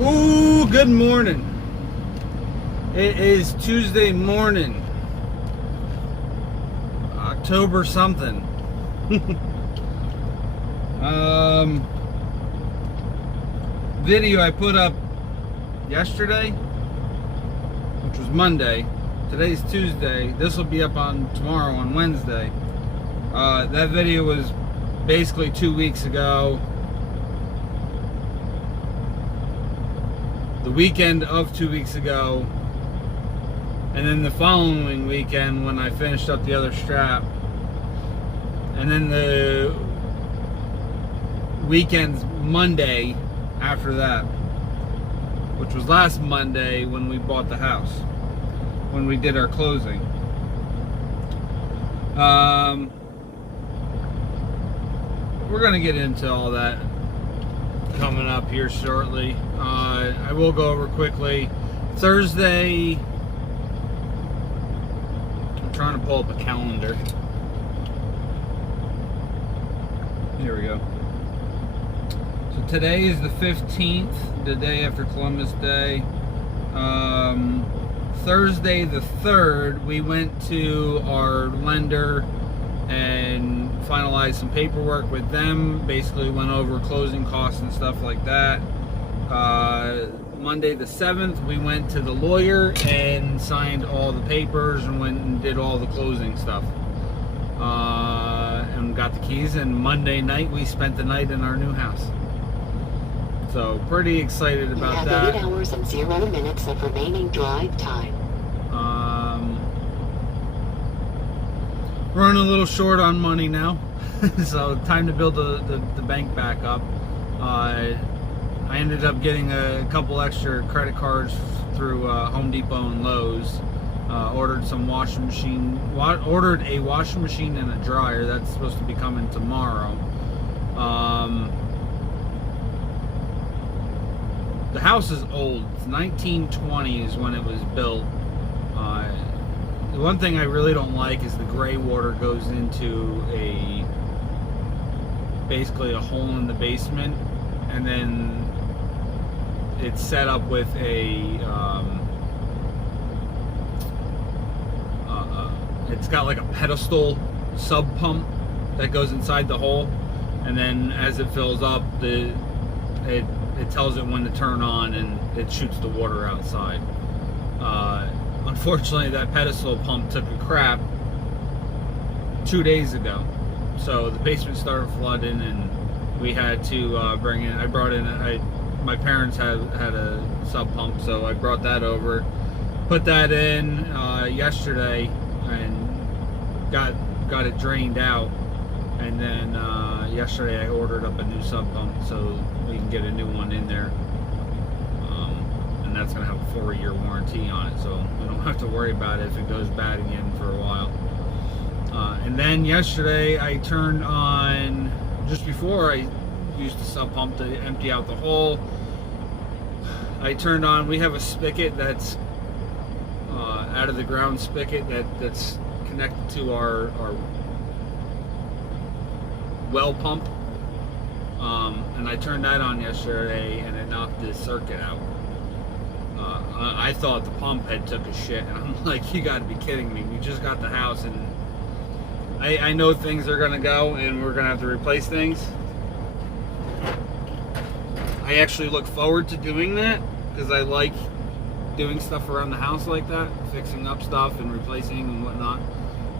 Ooh, good morning. It is Tuesday morning, October something. Video I put up yesterday, which was Monday. Today's Tuesday. This will be up on tomorrow on Wednesday. That video was basically 2 weeks ago. The weekend of 2 weeks ago, and then the following weekend when I finished up the other strap, and then the weekend's Monday after that, which was last Monday when we bought the house, when we did our closing. We're gonna get into all that coming up here shortly. I will go over quickly. Thursday, I'm trying to pull up a calendar. Here we go. So today is the 15th, the day after Columbus Day. Thursday the 3rd, we went to our lender and finalized some paperwork with them. Basically went over closing costs and stuff like that. Monday the 7th, we went to the lawyer and signed all the papers and went and did all the closing stuff. And got the keys, and Monday night we spent the night in our new house. So pretty excited about that. You have 8 hours and 0 minutes of remaining drive time. Running a little short on money now. So time to build the bank back up. I ended up getting a couple extra credit cards through Home Depot and Lowe's. Ordered some washing machine. Ordered a washing machine and a dryer. That's supposed to be coming tomorrow. The house is old. It's 1920 is when it was built. The one thing I really don't like is the gray water goes into basically a hole in the basement, and then it's set up with it's got like a pedestal sub pump that goes inside the hole, and then as it fills up, it tells it when to turn on and it shoots the water outside. Unfortunately, that pedestal pump took a crap 2 days ago, so the basement started flooding, and we had to bring in. My parents had a sub pump, so I brought that over, put that in yesterday, and got it drained out. And then yesterday I ordered up a new sub pump so we can get a new one in there. And that's going to have a 4-year warranty on it, so we don't have to worry about it if it goes bad again for a while. And then yesterday I turned on, just before I used the sub pump to empty out the hole, I turned on, we have a spigot that's out of the ground spigot that's connected to our well pump, and I turned that on yesterday and it knocked the circuit out. I thought the pump had took a shit, and I'm like, you gotta be kidding me. We just got the house, and I know things are gonna go and we're gonna have to replace things. I actually look forward to doing that because I like doing stuff around the house like that, fixing up stuff and replacing and whatnot.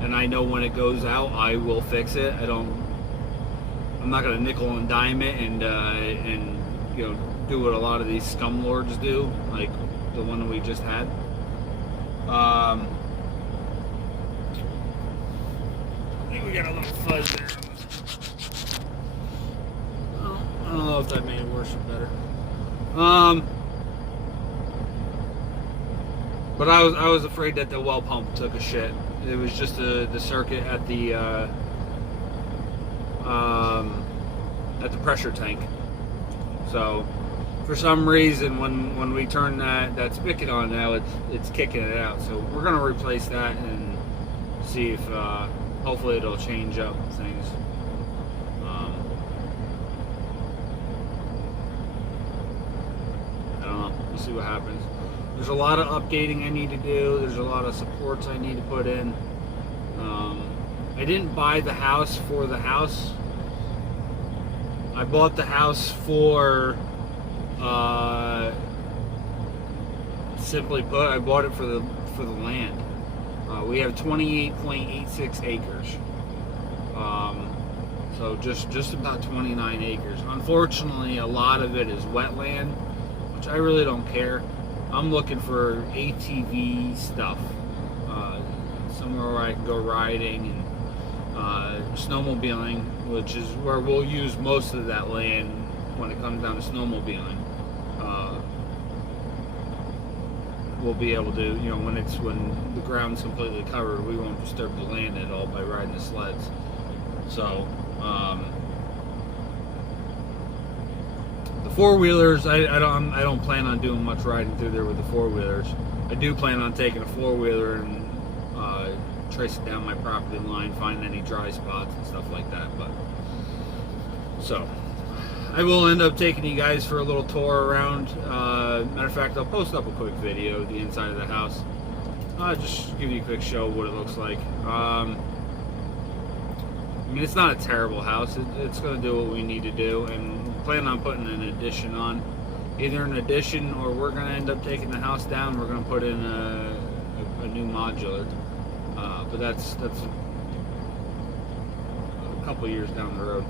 And I know when it goes out, I will fix it. I'm not gonna nickel and dime it and do what a lot of these scum lords do, like the one that we just had. I think we got a little fuzz there. I don't know if that made it worse or better. But I was afraid that the well pump took a shit. It was just the circuit at the pressure tank. So for some reason, when we turn that spigot on now, it's kicking it out. So we're gonna replace that and see if hopefully it'll change up things. I don't see what happens. There's a lot of updating I need to do. There's a lot of supports I need to put in. I didn't buy the house for the house. I bought the house for, simply put, I bought it for the land. We have 28.86 acres. So just about 29 acres. Unfortunately, a lot of it is wetland, which I really don't care. I'm looking for ATV stuff, somewhere where I can go riding and snowmobiling, which is where we'll use most of that land when it comes down to snowmobiling. We'll be able to, you know, when the ground's completely covered, we won't disturb the land at all by riding the sleds. So, the four-wheelers, I don't plan on doing much riding through there with the four-wheelers. I do plan on taking a four-wheeler and tracing down my property line, finding any dry spots and stuff like that. But so I will end up taking you guys for a little tour around. Matter of fact, I'll post up a quick video of the inside of the house. Just give you a quick show of what it looks like. I mean, it's not a terrible house. It's going to do what we need to do, and we plan on putting an addition on. Either an addition, or we're going to end up taking the house down. We're going to put in a new modular. But that's a couple years down the road.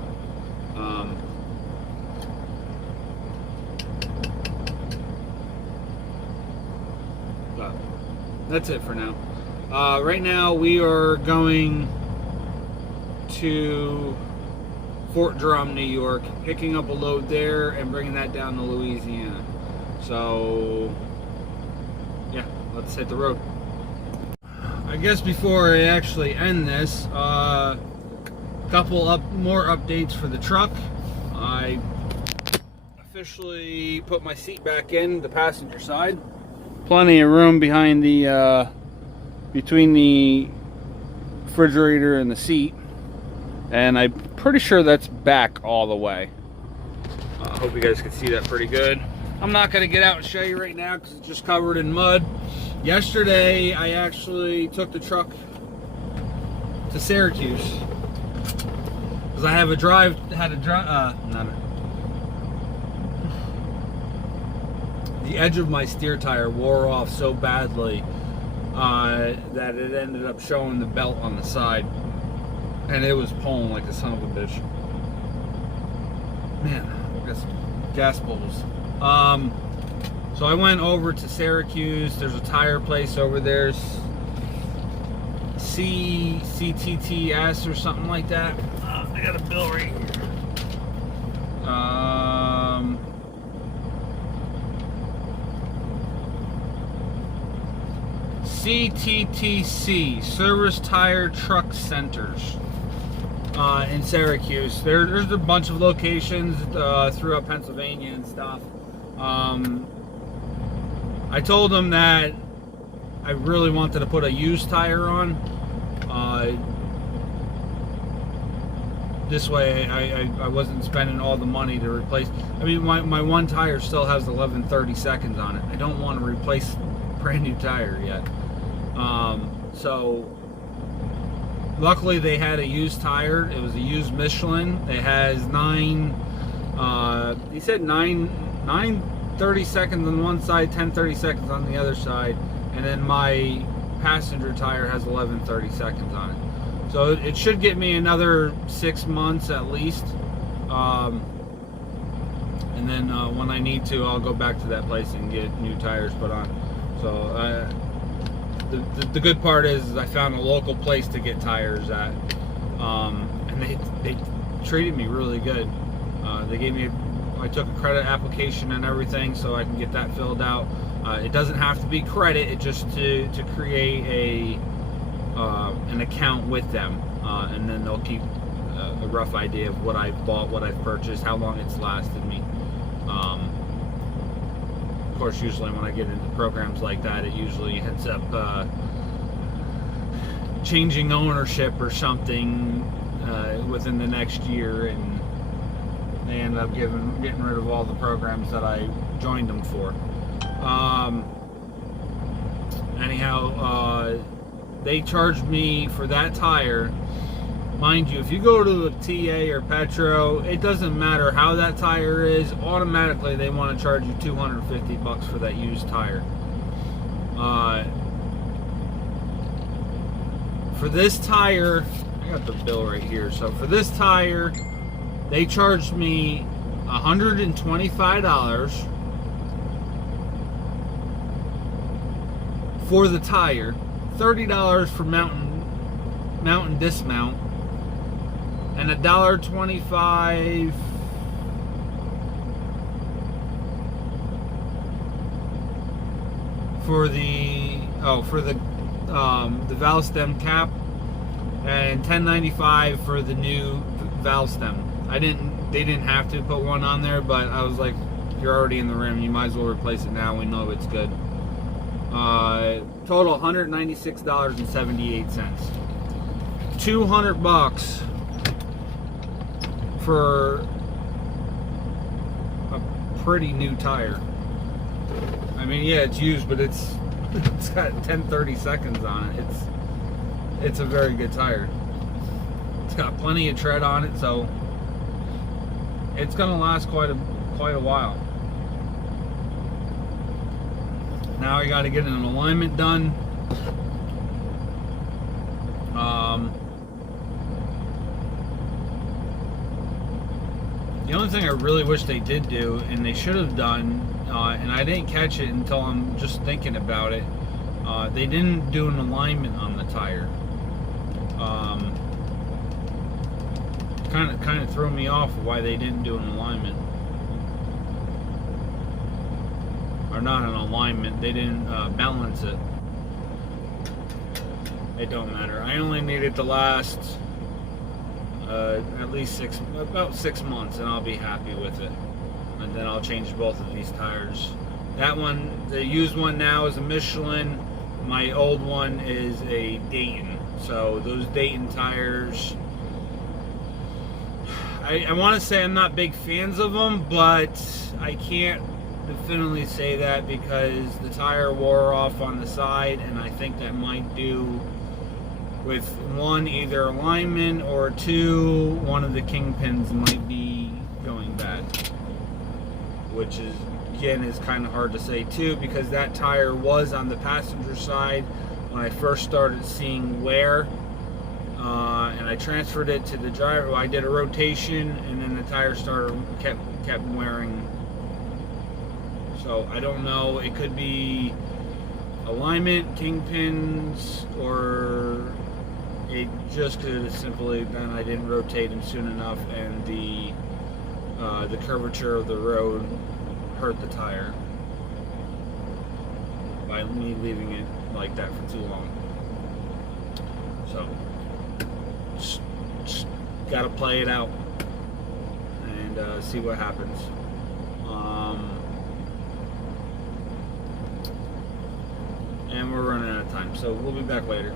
But that's it for now. Right now we are going to Fort Drum, New York, picking up a load there and bringing that down to Louisiana. So yeah, let's hit the road. I guess before I actually end this, couple more updates for the truck. I officially put my seat back in the passenger side. Plenty of room behind the between the refrigerator and the seat, and I'm pretty sure that's back all the way. I hope you guys can see that pretty good. I'm not going to get out and show you right now because it's just covered in mud. Yesterday I actually took the truck to Syracuse because I the edge of my steer tire wore off so badly that it ended up showing the belt on the side, and it was pulling like a son of a bitch. Man, I got some gas bubbles. So I went over to Syracuse. There's a tire place over there, CTTS or something like that. I got a bill right here. CTTC, Service Tire Truck Centers, in Syracuse. There's a bunch of locations throughout Pennsylvania and stuff. I told them that I really wanted to put a used tire on. This way I wasn't spending all the money to replace. I mean, my one tire still has 11/32 on it. I don't want to replace brand new tire yet. So luckily they had a used tire. It was a used Michelin. It has he said 9/32 on one side, 10/32 on the other side, and then my passenger tire has 11/32 on it. So it should get me another 6 months at least. And then when I need to, I'll go back to that place and get new tires put on. So the good part is I found a local place to get tires at, and they treated me really good. They gave me, I took a credit application and everything, so I can get that filled out. It doesn't have to be credit; it just to create an account with them, and then they'll keep a rough idea of what I've bought, what I've purchased, how long it's lasted me. Of course, usually when I get into programs like that, it usually ends up changing ownership or something within the next year, and they end up getting rid of all the programs that I joined them for. Anyhow, they charged me for that tire. Mind you, if you go to the TA or Petro, it doesn't matter how that tire is, automatically they want to charge you $250 for that used tire. For this tire, I got the bill right here. So for this tire, they charged me $125 for the tire, $30 for mountain dismount, and $1.25 for the valve stem cap, and $10.95 for the new valve stem. They didn't have to put one on there, but I was like, you're already in the rim, you might as well replace it now. We know it's good. Total $196.78. $200 for a pretty new tire. I mean, yeah, it's used, but it's got 10-30 seconds on it. It's a very good tire. It's got plenty of tread on it, so it's gonna last quite a while. Now I got to get an alignment done. The only thing I really wish they did do, and they should have done, and I didn't catch it until I'm just thinking about it, they didn't do an alignment on the tire. Kind of threw me off why they didn't do an alignment. Or not an alignment, they didn't balance it. It don't matter. I only need it to last at least about 6 months, and I'll be happy with it. And then I'll change both of these tires. That one, the used one now is a Michelin. My old one is a Dayton. So those Dayton tires, I want to say I'm not big fans of them, but I can't definitely say that because the tire wore off on the side, and I think that might do with one, either alignment, or two, one of the kingpins might be going bad, which is, again, is kind of hard to say too, because that tire was on the passenger side when I first started seeing wear, and I transferred it to the driver. I did a rotation, and then the tire kept wearing. So I don't know, it could be alignment, kingpins, or it just could have simply been I didn't rotate them soon enough, and the curvature of the road hurt the tire by me leaving it like that for too long. So just gotta play it out and see what happens. And we're running out of time, so we'll be back later.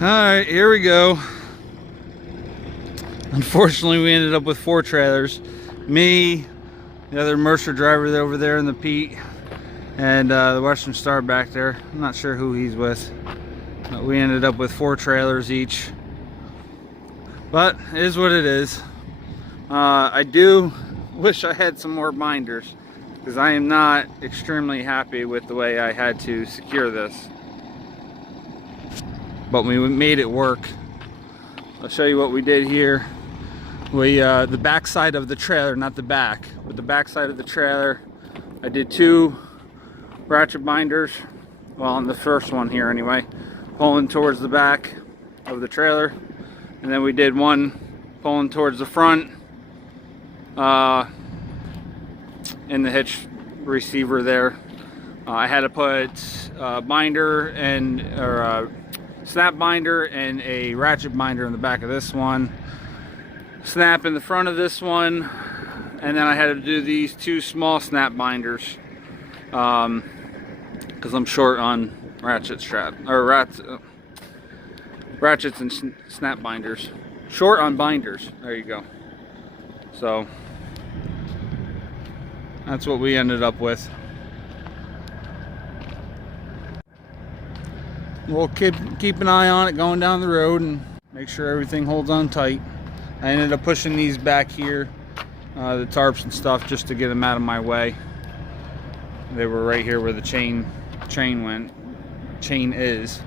Alright, here we go. Unfortunately, we ended up with 4 trailers. Me, the other Mercer driver over there in the Pete, and the Western Star back there. I'm not sure who he's with. But we ended up with 4 trailers each. But it is what it is. I do wish I had some more binders, because I am not extremely happy with the way I had to secure this. But we made it work. I'll show you what we did here. We the back side of the trailer, not the back, but the back side of the trailer, I did 2 ratchet binders. Well, on the first one here anyway, pulling towards the back of the trailer, and then we did one pulling towards the front in the hitch receiver there. I had to put a binder and snap binder and a ratchet binder in the back of this one, snap in the front of this one, and then I had to do these 2 small snap binders because I'm short on ratchet strap or ratchets and snap binders. Short on binders. There you go. So that's what we ended up with. We'll keep an eye on it going down the road and make sure everything holds on tight. I ended up pushing these back here, the tarps and stuff, just to get them out of my way. They were right here where the chain is.